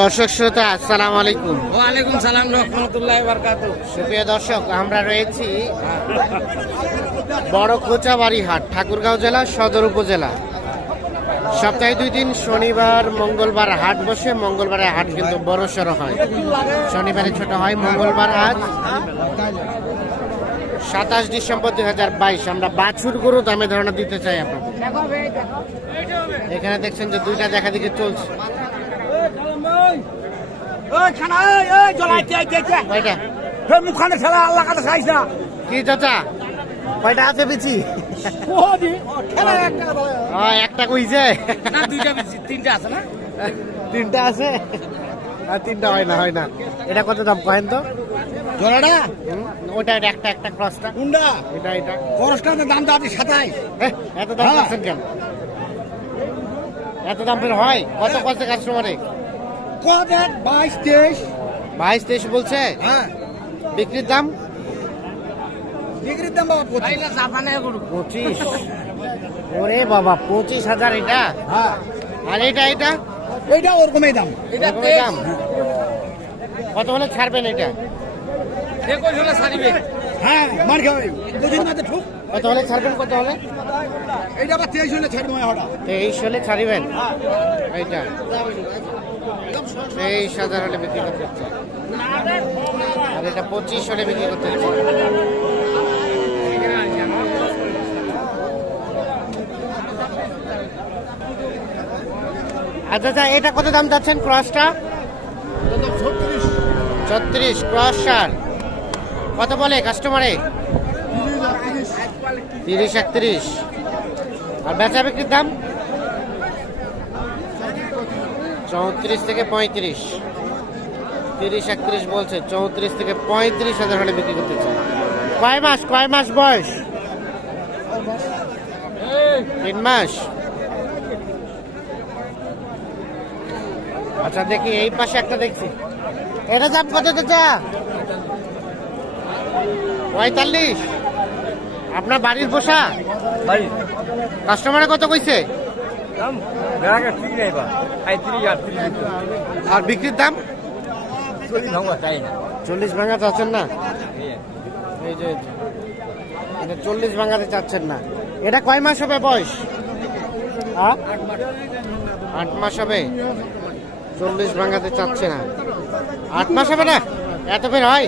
দর্শক শ্রোতা আসসালামু আলাইকুম। ওয়ালাইকুম সালাম রহমতুল্লাহ বারকাত সুপ্রিয় দর্শক আমরা রয়েছি বড় কোচাবাড়ি হাট ঠাকুরগাঁও জেলা সদর উপজেলা। সপ্তাহে দুই দিন শনিবার মঙ্গলবার হাট বসে মঙ্গলবারে হাট কিন্তু বড় সড়ো হয়। শনিবারে ছোট হয় মঙ্গলবার আজ। সাতাশ ডিসেম্বর দুই হাজার বাইশ আমরা বাছুর গরু দামে ধারণা দিতে চাই আপনাদের এখানে দেখছেন যে দুইটা দেখা দিকে চলছে কি আছে পিছি একটা কইছে তিনটা তিনটা আছে আর তিনটা হয় না হয় না। এটা কত দাম কয়েন তো? জোড়াটা? ওটা এটা একটা একটা ক্রসটা কুন্ডা এটা এটা। খরচটা দাম দাদি সাতাই এহ, এত দাম। করছেন কেন? এত দাম ফের হয়? কত কত কাস্টমারে কত বাইশ তেইশ। বাইশ তেইশ বলছে? হ্যাঁ। বিক্রির দাম? ডিগ্রির দাম বাবা পঁচিশ। ওরে বাবা পঁচিশ হাজার এটা? হ্যাঁ। আর এটা এটা? এইটা ওরকমই দাম। দাম। কত হলে ছাড়বেন এটা? একুশ হলে হ্যাঁ মার খাবে। দুদিন মাঝে ঠুক। কত হলে ছাড়বেন কত হলে? এইটা আবার তেইশ হলে ছাড়বো হঠাৎ তেইশ হলে ছাড়িবেন? এইটা। তেইশ হাজার হলে বিক্রি করতে হচ্ছে। আর এটা পঁচিশ হলে বিক্রি করতে আচ্ছা আচ্ছা এটা কত দাম যাচ্ছেন ক্রসটা? ছত্রিশ। ক্রস সার কত বলে কাস্টমারে? তিরিশ একত্রিশ। আর বেচা বিক্রির দাম? চৌত্রিশ থেকে পঁয়ত্রিশ। তিরিশ একত্রিশ বলছে, চৌত্রিশ থেকে পঁয়ত্রিশ হাজার হলে বিক্রি করতে চাই। কয় মাস? কয় মাস বয়স? তিন মাস? আচ্ছা দেখি এই পাশে একটা দেখছি। এটা দাম কত চাচা পঁয়তাল্লিশ। আপনার বাড়ির পোষা? কাস্টমারে কত কইছে? আর বিক্রির দাম? চল্লিশ ভাঙা চাচ্ছেন না? এই যে এটা চল্লিশ ভাঙাতে চাচ্ছেন না। এটা কয় মাস হবে বয়স? আট মাস হবে। চল্লিশ ভাঙাতে চাচ্ছে না। আট মাস হবে না? এত বের হয়?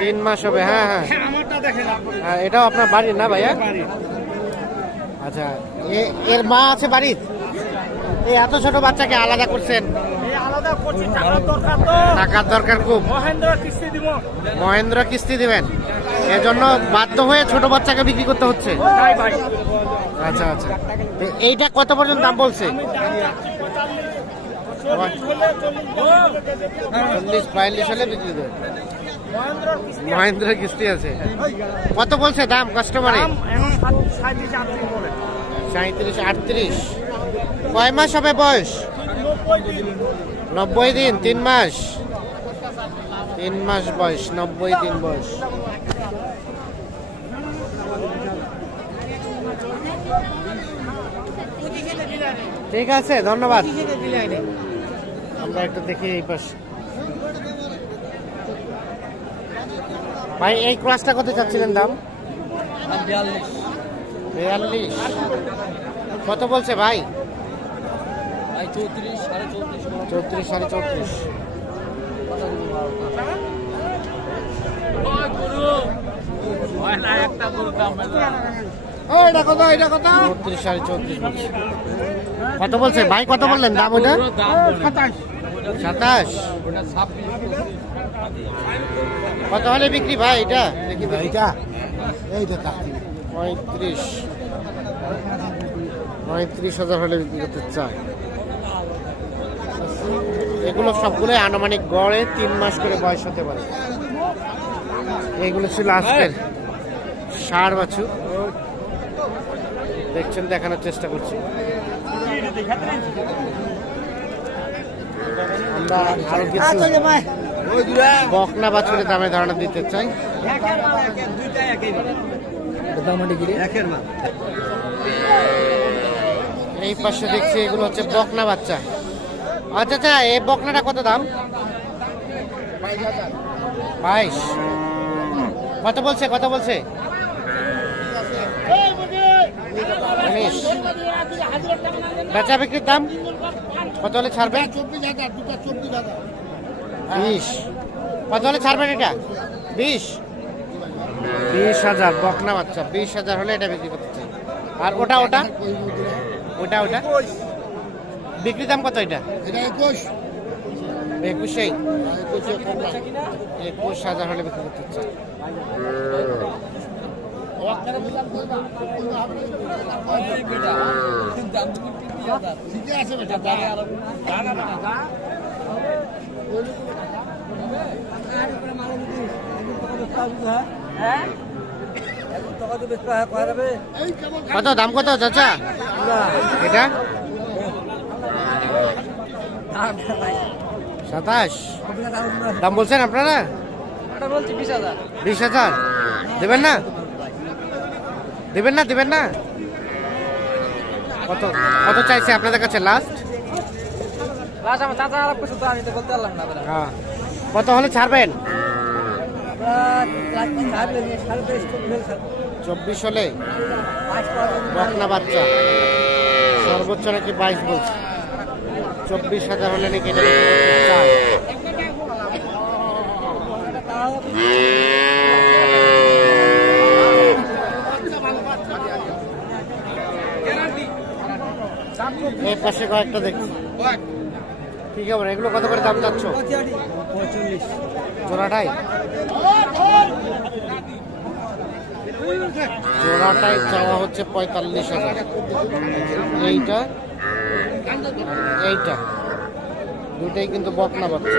তিন মাস হবে। হ্যাঁ হ্যাঁ। হ্যাঁ, এটাও আপনার বাড়ির না ভাইয়া? আচ্ছা এর মা আছে বাড়ির? এই এত ছোট বাচ্চাকে আলাদা করছেন। টাকার দরকার খুব। মহেন্দ্র কিস্তি দিব। দিবেন? এজন্য বাধ্য হয়ে ছোট বাচ্চাকে বিক্রি করতে হচ্ছে? আচ্ছা আচ্ছা। এইটা কত পর্যন্ত দাম বলছে? চল্লিশ বিয়াল্লিশ হলে বিক্রি দেবে মহেন্দ্র কিস্তি আছে। কত বলছে দাম কাস্টমারে সাঁত্রিশ আটত্রিশ। কয় মাস হবে বয়স? নব্বই দিন তিন মাস। তিন মাস বয়স নব্বই দিন বয়স। ঠিক আছে ধন্যবাদ। আমরা একটু দেখি এই পাশ। ভাই, এই ক্লাসটা কত চাচ্ছিলেন দাম? কত বলছে ভাই? চৌত্রিশ, সাড়ে চৌত্রিশ। কত বলছে? ভাই, কত বললেন দাম ওটা সাতাশ। কত হলে বিক্রি ভাই এটা? দেখি এইটা? পঁয়ত্রিশ। পঁয়ত্রিশ হাজার হলে বিক্রি করতে চায়। এগুলো সবগুলো আনুমানিক গড়ে তিন মাস করে বয়স হতে পারে। এগুলো ছিল আজকের ষাড় বাছু দেখছেন দেখানোর চেষ্টা করছি। বকনা বাছুরের দামে ধারণা দিতে চাই। এই পাশে দেখছি এগুলো হচ্ছে বকনা বাচ্চা। আচ্ছা আচ্ছা এই বকনাটা কত দাম? বাইশ। কত বলছে কত বলছে? বেচা বিক্রির দাম? কত হলে ছাড়বে? চব্বিশ হাজার দুটা চব্বিশ হাজার বিশ। কত হলে ছাড়বেন এটা? বিশ। বিশ হাজার। বকনা বাচ্চা বিশ হাজার হলে এটা বিক্রি করতে চাই। আর ওটা ওটা? ওটা ওটা? বিক্রি দাম কত এটা? এটা একুশ। একুশেই একুশে একুশ হাজার হলে বিক্রি করতে চাই। ঠিকই আছে বেটা এই কেমন কত দাম কত চাচা? এটা? সাতাশ। দাম বলছেন আপনারা? বিশ হাজার। দেবেন না? দেবেন না দেবেন না? কত কত চাইছে আপনাদের কাছে লাস্ট লাস্ট আমার চাচা আলাপ করছে তো আমি তো বলতে পারলাম না হ্যাঁ। কত হলে ছাড়বেন? চব্বিশ হলে? বকনা বাচ্চা। সর্বোচ্চ নাকি বাইশ বলছে? চব্বিশ হাজার হলে নাকি এটা বিক্রি করতে চায়। এই পাশে কয়েকটা দেখছি। ঠিক আছে এগুলো কত করে দাম চাচ্ছ? জোড়াটাই? জোড়াটাই চাওয়া হচ্ছে পঁয়তাল্লিশ হাজার। এইটা এইটা। দুটাই কিন্তু বকনা বাচ্চা।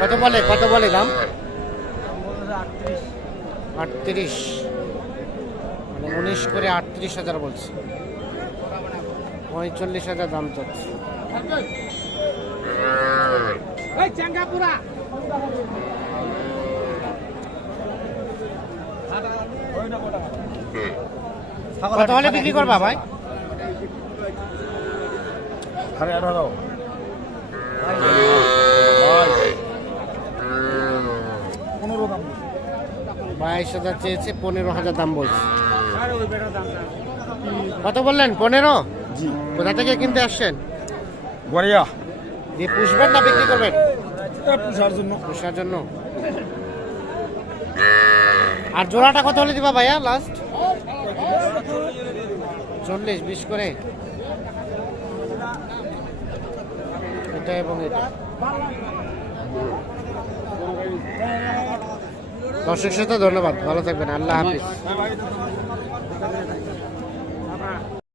কত বলে? কত বলে দাম? আটত্রিশ মানে উনিশ করে আটত্রিশ হাজার বলছে। পঁয়তাল্লিশ হাজার দাম চাচ্ছে কত হলে বিক্রি করবা ভাই? সাড়ে আঠারো। পনেরো দাম। বাইশ হাজার চেয়েছে পনেরো হাজার দাম বলছে। কত বললেন? পনেরো? জি। কোথা থেকে কিনতে আসছেন? গড়িয়া। দিয়ে পুষবেন না বিক্রি করবেন? পুষার জন্য। পোষার জন্য। আর জোড়াটা কত হলে দিবা ভাইয়া লাস্ট চল্লিশ বিশ করে। এটা এবং এটা। দর্শক সাথে ধন্যবাদ। ভালো থাকবেন। আল্লাহ হাফিজ।